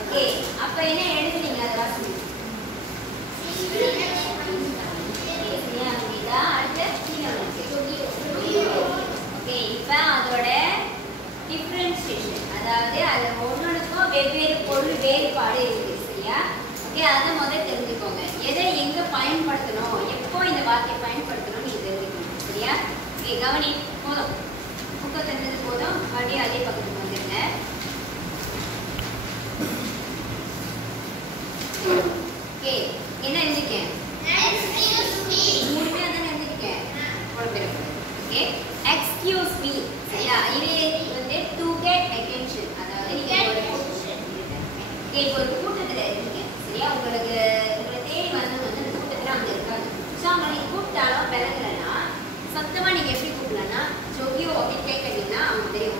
Okay அப்ப என்ன எழுதுறீங்க அதெல்லாம் சொல்லுங்க. ஓகே இப்ப அதோட டிஃபரன்ஷியேஷன், அதாவது அது ஒன்னொன்னுக்கும் வெவ்வேறு பொருள் வேறுபாடு இருக்கு. சரியா? ஓகே அதை முதல்ல தெரிஞ்சுக்கோங்க. எதை எங்க பயன்படுத்தணும், எப்போ இந்த வார்த்தையை பயன்படுத்தணும் நீங்க தெரிஞ்சுக்கணும். சரியா? ஓகே கவனி. போதும், புக்கை தெரிஞ்சது போதும். மறுபடியும் அதே பக்கத்துக்கு வந்துருங்க. ஓகே என்ன எழுதிருக்கேன்? மூணுமே அதான் எழுதிருக்கேன். Okay excuse me. சரியா? இது வந்து டு கெட் அட்டென்ஷன், அதாவது நீங்க ஓகே இப்போ ஒரு கூட்டத்துல இருக்கீங்க. சரியா? உங்களை தேடி வந்து அந்த கூட்டத்துல அங்க இருக்காங்க. ஸோ அவங்க நீங்க கூப்பிட்டாலும் விளங்கலைன்னா சத்தமா நீங்க எப்படி கூப்பிடலாம்னா ஜோகியோ அப்படின்னு கேட்கறீங்கன்னா அவங்க தெரியும்.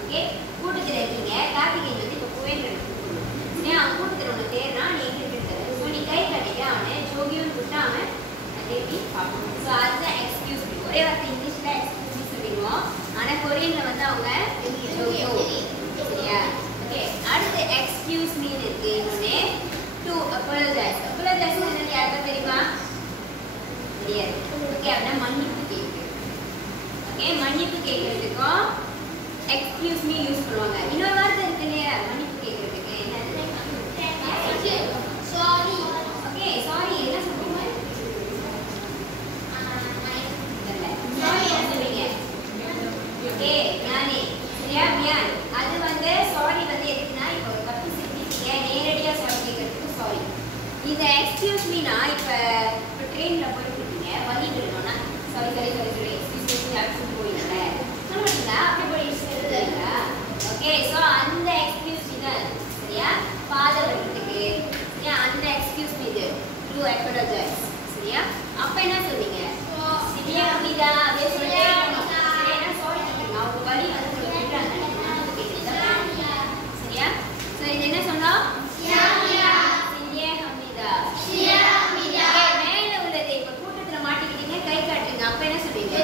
ஓகே கூட்டத்துல இருக்கீங்க, கார்த்திகேயன் வந்து இப்போ புவேந்திரன் கூப்பிடணும். சரியா? அவங்க கூட்டத்துல ஒன்று தேர்னா நீ எங்க இருக்காரு. ஸோ நீ கை கட்டிட்டு அவனை ஜோகியோன்னு கூப்பிட்டா அவன் தேடி பார்க்கணும். ஸோ அதுதான் எக்ஸ்கியூஸ் மீ. ஒரே வார்த்தை இங்கிலீஷ்ல எக்ஸ்கியூஸ் மீ சொல்லிடுவோம், ஆனால் கொரியன்ல வந்து அவங்க ஜோகியோ. சரியா? ஓகே அடுத்து எக்ஸ்கியூஸ் மீ இருக்கு. இன்னொன்னு டு அப்பாலஜைஸ். அப்பாலஜைஸ் என்னன்னு யாருக்கா தெரியுமா? தெரியாது. ஓகே அப்படின்னா மன்னிப்பு கேட்குறது. ஓகே மன்னிப்பு கேட்கறதுக்கும் எக்ஸ்கியூஸ் மீ யூஸ் பண்ணுவாங்க. இன்னொரு வார்த்தை இருக்கு இல்லையா மன்னிப்பு கேட்கறதுக்கு, என்னது? சாரி. ஓகே சாரி என்ன சொல்லுவீங்க? சாரி என்ன சொல்லுவீங்க? ஓகே ஞானே. சரியா? மியான். அது வந்து சாரி வந்து எதுக்குன்னா இப்போ ஒரு தப்பு செஞ்சுட்டீங்க, நேரடியா சாரி கேட்கறதுக்கு சாரி. இந்த எக்ஸ்கியூஸ் மீனா இப்போ ட்ரெயினில் போயிட்டு இருக்கீங்க, வழி விடணும்னா sorry sorry sorry sorry excuse me அப்படின்னு போயிடல சொல்ல மாட்டீங்களா? அப்படி போயிடுங்களா? ஓகே ஸோ அந்த எக்ஸ்கியூஸ் மீ தான். சரியா? பாதை விடுறதுக்கு. சரியா? அந்த எக்ஸ்கியூஸ் மீ இது டு அப்பாலஜைஸ். சரியா? அப்போ என்ன சொல்வீங்க? சரியா அப்படிதா அப்படியே சொல்லிட்டே இருக்கணும். சரியா? சாரி கேட்குறீங்க, அவங்க வழி வந்து சரியா? ஸோ இது என்ன சொன்னோம்? மேல உள்ளது இப்ப கூட்டத்துல மாட்டிக்கிட்டீங்க, கை காட்டுங்க. அப்ப என்ன சொல்றீங்க?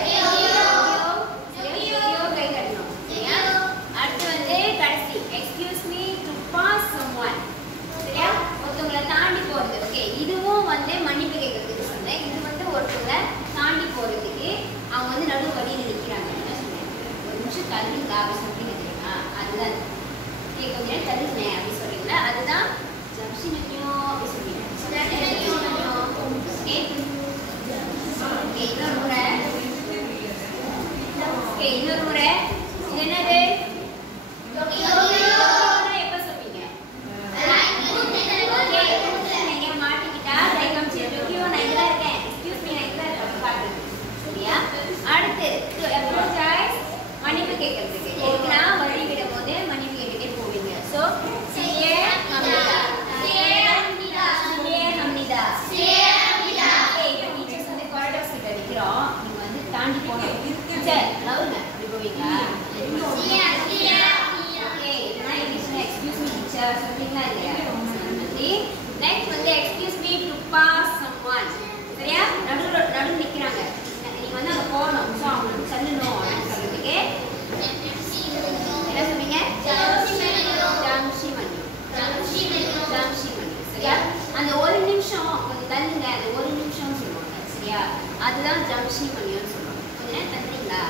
கை காட்டணும். சரியா? அடுத்து வந்து கடைசி excuse me to pass someone. சரியா? ஒருத்தவங்களை தாண்டி போறது. ஓகே இதுவும் வந்து மன்னிப்பு கேட்கறதுக்கு சொன்னேன். இது வந்து ஒருத்தவங்களை தாண்டி போறதுக்கு அவங்க வந்து நடு வழியில நிக்கிறாங்க. என்ன சொன்னேன்? ஒரு நிமிஷம் தள்ளுங்களா அப்படி சொல்றீங்க தெரியுமா? அதுதான் கொஞ்ச நேரம் தள்ளுனேன் அப்படி சொல்றீங்களா? அதுதான் ஜம்ஷினியோ அப்படி சொல்றீங்க. இன்னொரு முறை. இன்னொரு முறை. இது என்னது? எப்ப சொல்வீங்க? நீங்க மாட்டிக்கிட்டா கை காமிச்சு டோக்கியோ நான் இங்க இருக்கேன், எக்ஸ்கியூஸ் மீ நான் இங்க இருக்கேன் பாக்குறது. சரியா? அடுத்து டு அப்பாலஜைஸ் மன்னிப்பு கேட்கறதுக்கு. எதுனா வழி விடும் போது மன்னிப்பு கேட்டுட்டே போவீங்க. ஸோ சியே ஹம்னிதா. நிக்கிறோம், நீங்க வந்து தாண்டி போகணும். டீச்சர் லவ்ங்க அப்படி போவீங்களா? ஓகே இதெல்லாம் இங்கிலீஷ்ல எக்ஸ்கியூஸ் மீ டீச்சர் சொல்றீங்களா இல்லையா? நெக்ஸ்ட் வந்து excuse me to pass someone. சரியா? நடு நிக்கிறாங்க, நீங்க வந்து அங்க போகணும். ஸோ அவங்க வந்து தள்ளணும் அப்படின்னு சொல்றதுக்கு என்ன சொன்னீங்க? ஜம்ஷிமன்யு. சரியா? அந்த ஒரு நிமிஷம் கொஞ்சம் தள்ளுங்க, அந்த ஒரு நிமிஷம் சொல்லுவாங்க. சரியா? அதுதான் ஜம்ஷிமன்யுன்னு சொல்லுவாங்க. கொஞ்ச நேரம் தள்ளுறீங்களா?